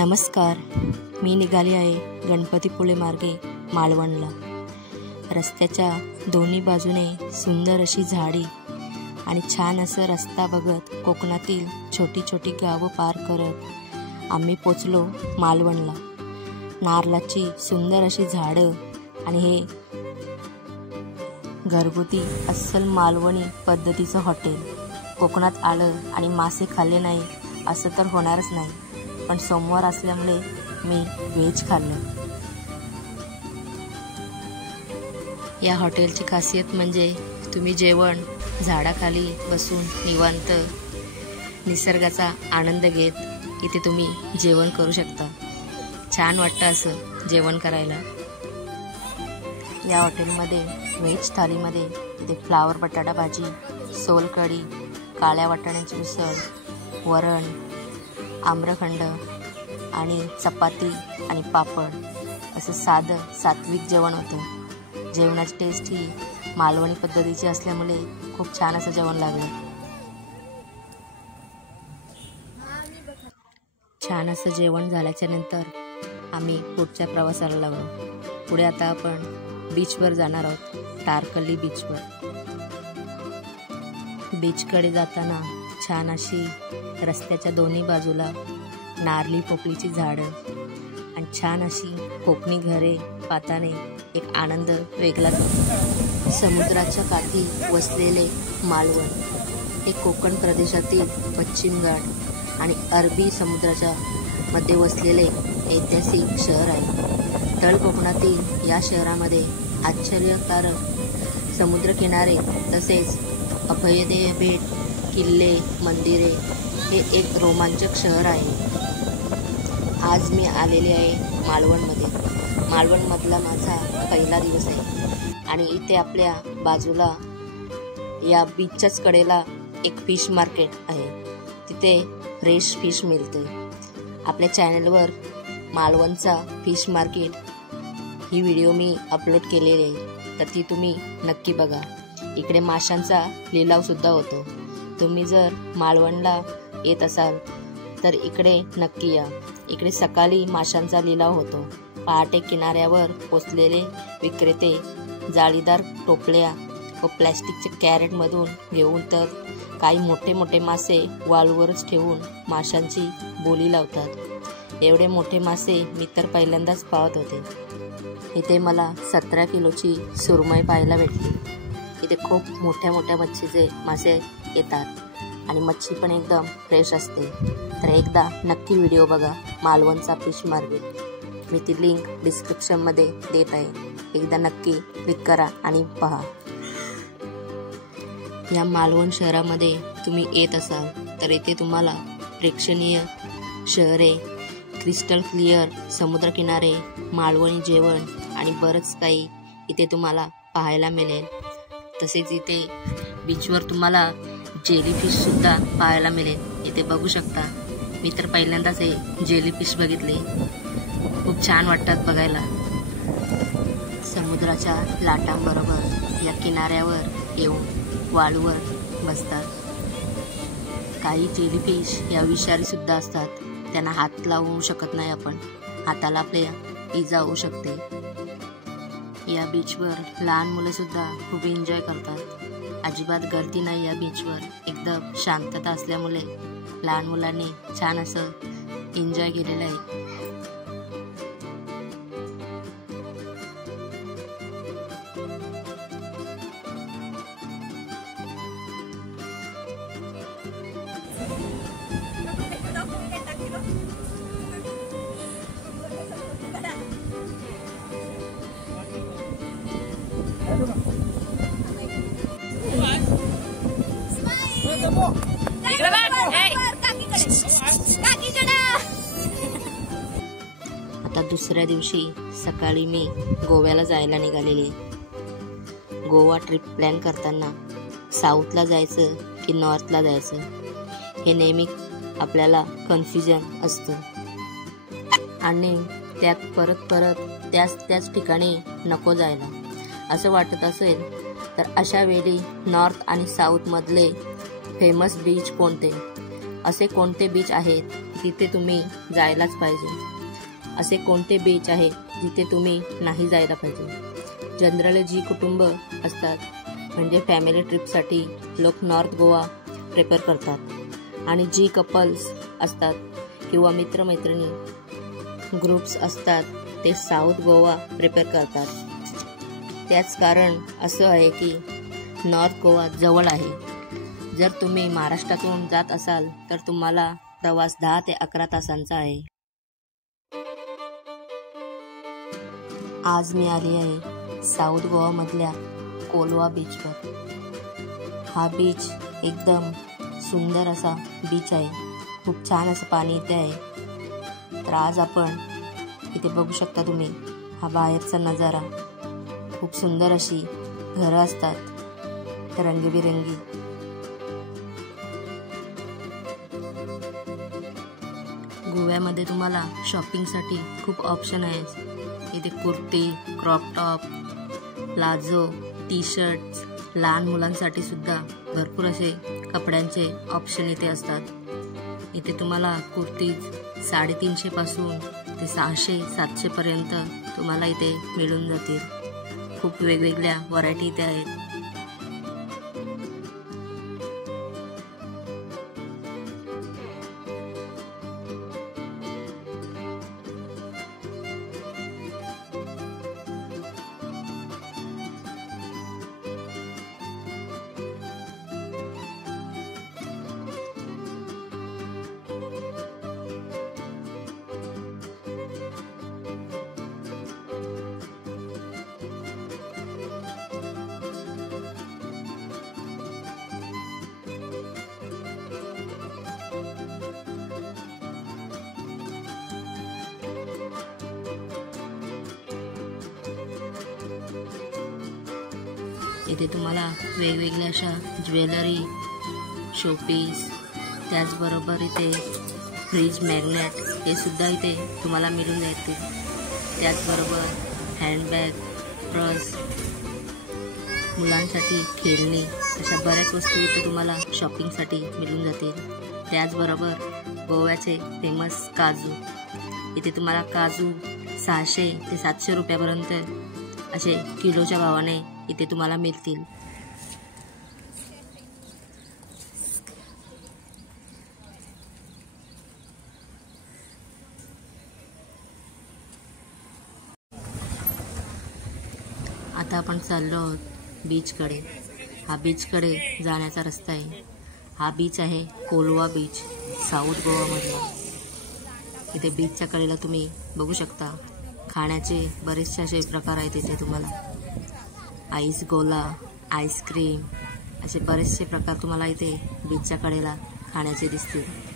नमस्कार, मी निघाली आहे गणपतीपुळे मार्गे मालवणला। रस्त्याच्या दोन्ही बाजूने सुंदर अशी झाडी आणि छान असं रस्ता बघत कोकणातील छोटी छोटी गावं पार करत आम्ही पोचलो मालवणला। नारळाची सुंदर अशी झाडं आणि हे घरगुती अस्सल मालवणी पद्धतीचं हॉटेल। कोकणात आलं आणि मासे खाल्ले नाही असं तर होणारच नाही, पण सोमवार असल्यामुळे मी व्हेज खाल्लं। या हॉटेलची खासियत म्हणजे तुम्ही जेवण झाडाखाली बसून निवांत निसर्गाचा आनंद घेत इथे तुम्ही जेवण करू शकता। छान वाटतं असं जेवण करायला। या हॉटेलमध्ये व्हेज थालीमध्ये इथे फ्लावर बटाटा भाजी, सोलकढी, काळ्या वाटाण्याची उसळ, वरण, आम्रखंड आणि चपाती आणि पापड असं साधं सात्विक जेवण होतं। जेवणाची टेस्ट ही मालवणी पद्धतीची असल्यामुळे खूप छान असं जेवण लागलं। छान असं जेवण झाल्याच्या नंतर आम्ही पुढच्या प्रवासाला लागलो। पुढे आता आपण बीचवर जाणार आहोत, टारकल्ली बीचवर। बीचकडे जाताना छान अशी रस्त्याच्या दोन्ही बाजूला नारळी पोपलीची झाडं आणि छान अशी कोकणी घरे पाहताने एक आनंद वेगळाच होता। समुद्राच्या काठी वसलेले मालवण हे कोकण प्रदेशातील पश्चिम घाट आणि अरबी समुद्राच्या मध्ये वसलेले ऐतिहासिक शहर आहे। तळ कोकणातील या शहरामध्ये आश्चर्यकारक समुद्रकिनारे तसेच अभयदेय भेट, किल्ले, मंदिरे हे एक रोमांचक शहर आहे। आज मी आलेले आहे मालवणमध्ये। मालवणमधला माझा पहिला दिवस आहे आणि इथे आपल्या बाजूला या बीचच्याच कडेला एक फिश मार्केट आहे, तिथे फ्रेश फिश मिळते। आपल्या चॅनलवर मालवणचा फिश मार्केट ही व्हिडिओ मी अपलोड केलेली आहे, तर ती तुम्ही नक्की बघा। इकडे माशांचा लिलावसुद्धा होतो। तुम्ही जर मालवणला येत असाल तर इकडे नक्की या। इकडे सकाळी माशांचा लिलाव होतो। पहाटे किनाऱ्यावर पोचलेले विक्रेते जाळीदार टोपल्या व प्लॅस्टिकच्या कॅरेटमधून घेऊन तर काही मोठे मोठे मासे वाळूवरच ठेवून माशांची बोली लावतात। एवढे मोठे मासे मी तर पहिल्यांदाच पाहत होते। इथे मला 17 किलोची सुरमई पाहायला भेटली। इथे खूप मोठ्या मोठ्या मच्छीचे मासे येतात आणि मच्छी पण एकदम फ्रेश असते। तर एकदा नक्की व्हिडिओ बघा मालवणचा फिश मार्केट। मी ती लिंक डिस्क्रिप्शनमध्ये देत आहे, एकदा नक्की क्लिक करा आणि पहा। या मालवण शहरामध्ये तुम्ही येत असाल तर इथे तुम्हाला प्रेक्षणीय शहरे, क्रिस्टल क्लिअर समुद्रकिनारे, मालवणी जेवण आणि बरंच काही इथे तुम्हाला पाहायला मिळेल। तसेच इथे बीचवर तुम्हाला जेलीफिश सुद्धा पाहायला मिळेल। इथे बघू शकता, मी तर पहिल्यांदाच हे जेलीफिश बघितले, खूप छान वाटतात बघायला। समुद्राच्या लाटांबरोबर या किनाऱ्यावर येऊन वाळूवर बसतात। काही जेलीफिश या विषारी सुद्धा असतात, त्यांना हात लावू शकत नाही आपण, हाताला आपल्या इजा होऊ शकते। या बीचवर लहान मुलं सुद्धा खूप एन्जॉय करतात। अजिबात गर्दी नाही या बीचवर, एकदम शांतता असल्यामुळे लहान मुलांनी छान असं एन्जॉय केलेलं आहे। आता दुसऱ्या दिवशी सकाळी मी गोव्याला जायला निघालेले। गोवा ट्रिप प्लॅन करताना साऊथला जायचं की नॉर्थला जायचं हे नेहमी आपल्याला कन्फ्युजन असतं आणि त्यात परत त्याच ठिकाणी नको जायला असं वाटत असेल तर अशा वेळी नॉर्थ आणि साऊथ मधले फेमस बीच कोणते, असे कोणते बीच आहेत तिथे तुम्ही जायलाच पाहिजे। असे कोणते बीच आहे जिथे तुम्ही नाही जायला पाहिजे? जनरली जी कुटुंब असतात म्हणजे फॅमिली ट्रिपसाठी लोक नॉर्थ गोवा प्रेफर करतात आणि जी कपल्स असतात किंवा मित्रमैत्रिणी ग्रुप्स असतात ते साऊथ गोवा प्रेफर करतात। त्याच कारण असं आहे की नॉर्थ गोवा जवळ आहे। जर तुम्ही महाराष्ट्रातून जात असाल तर तुम्हाला प्रवास 10 ते 11 तासांचा आहे। आज मी आली आहे साऊथ गोवामधल्या कोलवा बीचवर। हा बीच एकदम सुंदर असा बीच आहे, खूप छान असं पाणी इथे आहे। तर आज आपण इथे बघू शकता तुम्ही हा बाहेरचा नजारा, खूप सुंदर अशी घरं असतात रंगीबिरंगी। गोव्यामध्ये तुम्हाला शॉपिंगसाठी खूप ऑप्शन आहेत। इथे kurti, crop top, palazzo, T shirts, लहान मुलांसाठी सुद्धा भरपूर असे कपड्यांचे ऑप्शन इथे असतात। इथे तुम्हाला कुर्तीज 350 पासून ते 600-700 पर्यंत तुम्हाला इथे मिळून जातील। खूप वेगवेगळ्या व्हरायटी इथे आहेत। इथे तुम्हाला वेगवेगळ्या अशा ज्वेलरी, शोपीस, त्याचबरोबर इथे फ्रीज मॅग्नेट हे सुद्धा इथे तुम्हाला मिळून जातील। त्याचबरोबर हँडबॅग, पर्स, मुलांसाठी खेळणी अशा बऱ्याच वस्तू इथे तुम्हाला शॉपिंगसाठी मिळून जातील। त्याचबरोबर गोव्याचे फेमस काजू, इथे तुम्हाला काजू 600 ते 700 रुपयापर्यंत असे किलोच्या भावाने इथे तुम्हाला मिळतील। आता आपण चाललो आहोत बीचकडे। हा बीचकडे जाण्याचा रस्ता आहे। हा बीच आहे कोलवा बीच, साऊथ गोवामधला। इथे बीचच्या कडेला तुम्ही बघू शकता खाण्याचे बरेचसे असे प्रकार आहेत। इथे तुम्हाला आईस गोला, आईस्क्रीम असे बरेचसे प्रकार तुम्हाला इथे बीचच्या कडेला खाण्याचे दिसतील।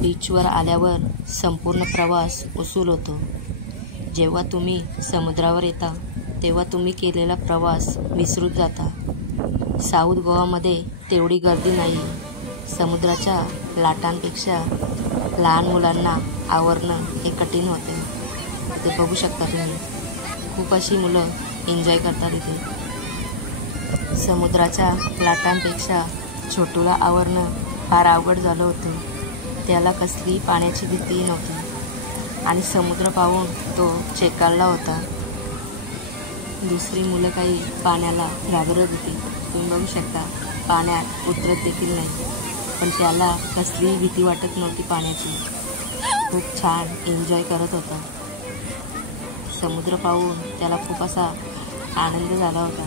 बीचवर आल्यावर संपूर्ण प्रवास उसूल होतो। जेव्हा तुम्ही समुद्रावर येता तेव्हा तुम्ही केलेला प्रवास विसरून जाता। साऊथ गोवामध्ये तेवढी गर्दी नाही। समुद्राच्या लाटांपेक्षा लहान मुलांना आवरणं हे कठीण होते। इथे बघू शकता तुम्ही खूप अशी मुलं एन्जॉय करतात इथे। समुद्राच्या लाटांपेक्षा छोटूला आवरणं फार अवघड झालं होतं। त्याला कसली पाण्याची भीती नव्हती आणि समुद्र पाहून तो चेकाळला होता। दुसरी मुलं काही पाण्याला घाबरत होती। तुम्ही बघू शकता पाण्यात उतरत देखील नाही, पण त्याला कसलीही भीती वाटत नव्हती पाण्याची। खूप छान एन्जॉय करत होता। समुद्र पाहून त्याला खूप असा आनंद झाला होता।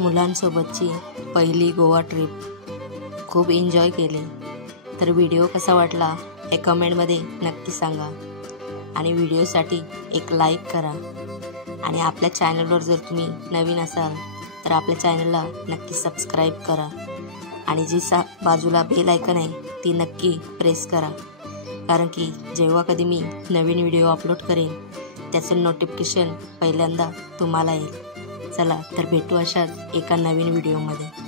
मुलांसोबतची पहिली गोवा ट्रिप खूप एन्जॉय केली. तर व्हिडिओ कसा वाटला हे कमेंटमध्ये नक्की सांगा आणि व्हिडिओसाठी एक लाईक करा. आणि आपल्या चॅनलवर जर तुम्ही नवीन असाल तर आपल्या चॅनलला नक्की सबस्क्राईब करा आणि जी बाजूला बेल आयकॉन आहे ती नक्की प्रेस करा, कारण की जेव्हा कधी मी नवीन व्हिडिओ अपलोड करेन त्याचं नोटिफिकेशन पहिल्यांदा तुम्हाला येईल. चला तर भेटू अशाच एका नवीन व्हिडिओमध्ये.